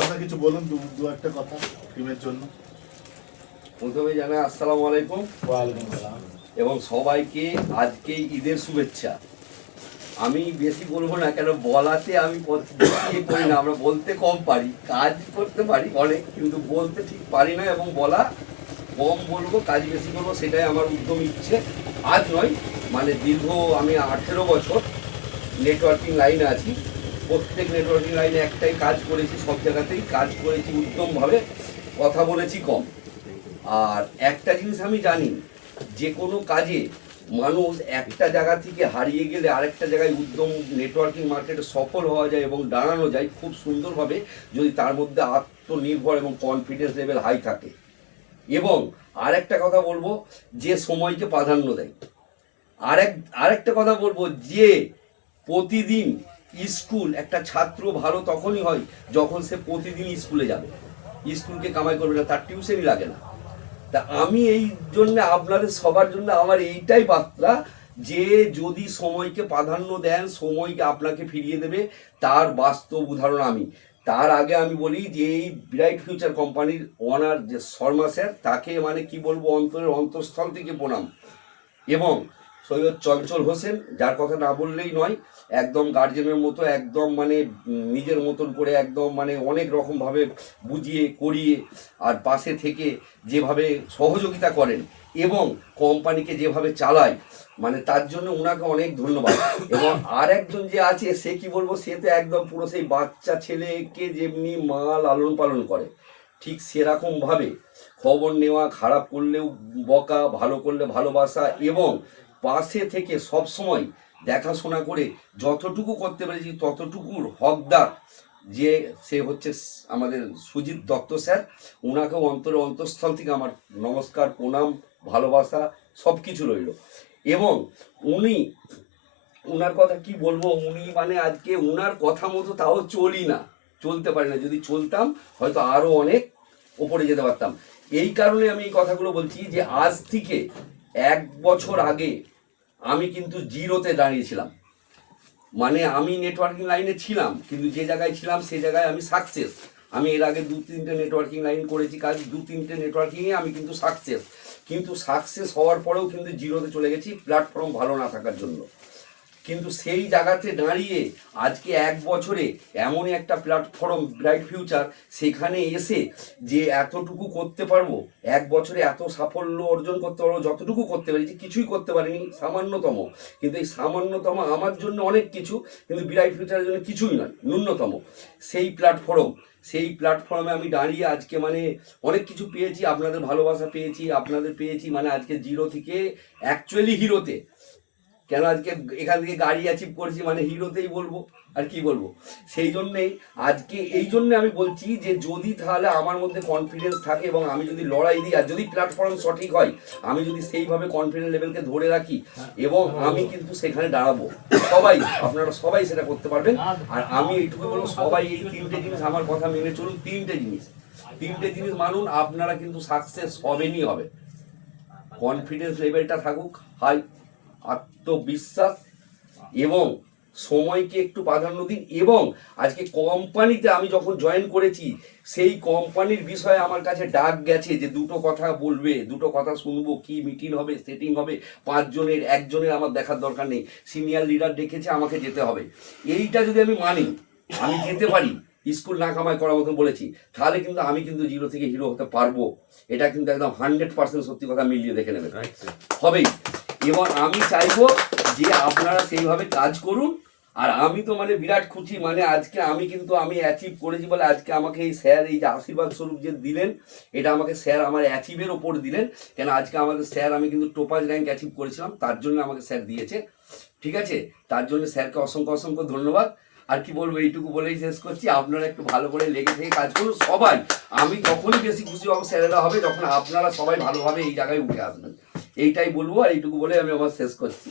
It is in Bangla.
কথা কিছু বলুন, দু একটা কথা টিমের জন্য। প্রথমে জানাই আসসালামু আলাইকুম এবং সবাইকে আজকে ঈদের শুভেচ্ছা। আমি বেশি বলবো না, কেন বলাতে আমি করি না, আমরা বলতে কম পারি, কাজ করতে পারি অনেক, কিন্তু বলতে ঠিক পারি না এবং বলা কম বলবো, কাজ বেশি করবো, সেটাই আমার উদ্যম ইচ্ছে। আজ নয়, মানে দীর্ঘ আমি 18 বছর নেটওয়ার্কিং লাইনে আছি। প্রত্যেক নেটওয়ার্কিং লাইনে একটাই কাজ করেছি, সব জায়গাতেই কাজ করেছি উদ্যমভাবে, কথা বলেছি কম। আর একটা জিনিস আমি জানি, যে কোনো কাজে মানুষ একটা জায়গা থেকে হারিয়ে গেলে আরেকটা জায়গায় উদ্যম নেটওয়ার্কিং মার্কেটে সফল হওয়া যায় এবং দাঁড়ানো যায় খুব সুন্দরভাবে, যদি তার মধ্যে আত্মনির্ভর এবং কনফিডেন্স লেভেল হাই থাকে। এবং আরেকটা কথা বলবো, যে সময়কে প্রাধান্য দেয়। আরেকটা কথা বলবো, যে প্রতিদিন স্কুল, একটা ছাত্র ভালো তখনই হয় যখন সে প্রতিদিন স্কুলে যাবে, স্কুলকে কামাই করবে না, তার টিউশনই লাগে না। তা আমি এই জন্য আপনাদের সবার জন্য আমার এইটাই বার্তা, যে যদি সময়কে প্রাধান্য দেন, সময়কে আপনাকে ফিরিয়ে দেবে, তার বাস্তব উদাহরণ আমি। তার আগে আমি বলি যে এই ব্রাইট ফিউচার কোম্পানির ওনার যে শর্মা স্যার, তাকে মানে কি বলবো, অন্তরের অন্তঃস্থল থেকে প্রণাম। এবং সৈয়দ চঞ্চল হোসেন, যার কথা না বললেই নয়, একদম গার্জেনের মতো, একদম মানে নিজের মতন করে, একদম মানে অনেক রকমভাবে বুঝিয়ে করিয়ে আর পাশে থেকে যেভাবে সহযোগিতা করেন এবং কোম্পানিকে যেভাবে চালায়, মানে তার জন্য ওনাকে অনেক ধন্যবাদ। এবং আর একজন যে আছে, সে কি বলবো, সে তো একদম পুরো সেই বাচ্চা ছেলেকে যেমনি মা লালন পালন করে, ঠিক সেরকমভাবে খবর নেওয়া, খারাপ করলেও বকা, ভালো করলে ভালোবাসা, এবং পাশে থেকে সব সময় দেখাশোনা করে যতটুকু করতে পেরেছি ততটুকুর হকদার যে সে হচ্ছে আমাদের সুজিত দত্ত স্যার। ওনাকেও অন্তঃস্থল থেকে আমার নমস্কার, প্রণাম, ভালোবাসা সব কিছু রইল। এবং উনার কথা কি বলবো, উনি মানে আজকে উনার কথা মতো তাও চলি না, চলতে পারি না। যদি চলতাম হয়তো আরও অনেক ওপরে যেতে পারতাম। এই কারণে আমি এই কথাগুলো বলছি, যে আজ থেকে 1 বছর আগে আমি কিন্তু জিরোতে দাঁড়িয়েছিলাম। মানে আমি নেটওয়ার্কিং লাইনে ছিলাম, কিন্তু যে জায়গায় ছিলাম সে জায়গায় আমি সাকসেস। আমি এর আগে 2-3টে নেটওয়ার্কিং লাইন করেছি কাজ, 2-3টে নেটওয়ার্কিংয়ে আমি কিন্তু সাকসেস। কিন্তু সাকসেস হওয়ার পরেও কিন্তু জিরোতে চলে গেছি, প্ল্যাটফর্ম ভালো না থাকার জন্য। কিন্তু সেই জায়গাতে দাঁড়িয়ে আজকে 1 বছরে এমনই একটা প্ল্যাটফর্ম ব্রাইট ফিউচার, সেখানে এসে যে এতটুকু করতে পারবো, 1 বছরে এত সাফল্য অর্জন করতে পারবো, যতটুকু করতে পেরেছি, কিছুই করতে পারিনি, সামান্যতম। কিন্তু এই সামান্যতম আমার জন্য অনেক কিছু, কিন্তু ব্রাইট ফিউচারের জন্য কিছুই নয়, ন্যূনতম। সেই প্ল্যাটফর্মে আমি দাঁড়িয়ে আজকে মানে অনেক কিছু পেয়েছি, আপনাদের ভালোবাসা পেয়েছি, মানে আজকে জিরো থেকে অ্যাকচুয়ালি হিরোতে। কেন আজকে এখান থেকে গাড়ি অ্যাচিভ করেছি, মানে হিরোতেই বলবো, আর কি বলবো। সেই জন্যেই আজকে এই জন্য আমি বলছি, যে যদি তাহলে আমার মধ্যে কনফিডেন্স থাকে এবং আমি যদি লড়াই দিই, আর যদি প্ল্যাটফর্ম সঠিক হয়, আমি যদি সেইভাবে কনফিডেন্স লেভেলকে ধরে রাখি, এবং আমি কিন্তু সেখানে দাঁড়াবো। আপনারা সবাই সেটা করতে পারবেন। আর আমি এইটুকু বলবো, সবাই এই 3টে জিনিস আমার কথা মেনে চলুন। 3টে জিনিস মানুন, আপনারা কিন্তু সাকসেস হবেনই হবে। কনফিডেন্স লেভেলটা থাকুক হাই, আত্মবিশ্বাস, এবং সময়কে একটু প্রাধান্য দিন। এবং আজকে কোম্পানিতে আমি যখন জয়েন করেছি, সেই কোম্পানির বিষয়ে আমার কাছে ডাক গেছে যে 2টো কথা বলবে, 2টো কথা শুনবো, কি মিটিং হবে, সেটিং হবে, 5 জনের, 1 জনের আমার দেখার দরকার নেই, সিনিয়র লিডার ডেকেছে, আমাকে যেতে হবে। এইটা যদি আমি মানি, আমি যেতে পারি, স্কুল না কামাই করার মতন বলেছি, তাহলে কিন্তু আমি কিন্তু জিরো থেকে হিরো হতে পারবো। এটা কিন্তু একদম 100% সত্যি কথা, মিলিয়ে দেখে নেবেন, হবেই। এবং আমি চাইবো যে আপনারা সেইভাবে কাজ করুন। আর আমি তো মানে বিরাট খুশি, মানে আজকে আমি অ্যাচিভ করেছি বলে আজকে আমাকে এই স্যার, এই যে আশীর্বাদ স্বরূপ যে দিলেন, এটা আমাকে স্যার আমার অ্যাচিভের ওপর দিলেন। কেন আজকে আমাদের স্যার, আমি কিন্তু টোপাজ র্যাঙ্ক অ্যাচিভ করেছিলাম, তার জন্য আমাকে স্যার দিয়েছে, ঠিক আছে। তার জন্য স্যারকে অসংখ্য ধন্যবাদ। আর কি বলবো, এইটুকু বলেই শেষ করছি। আপনারা একটু ভালো করে লেগে থেকে কাজ করুন সবাই। আমি তখনই বেশি খুশি হবো স্যারেরা হবে, যখন আপনারা সবাই ভালোভাবে এই জায়গায় উঠে আসবেন। এইটাই বলবো, আর এইটুকু বলে আমি আমার শেষ করছি।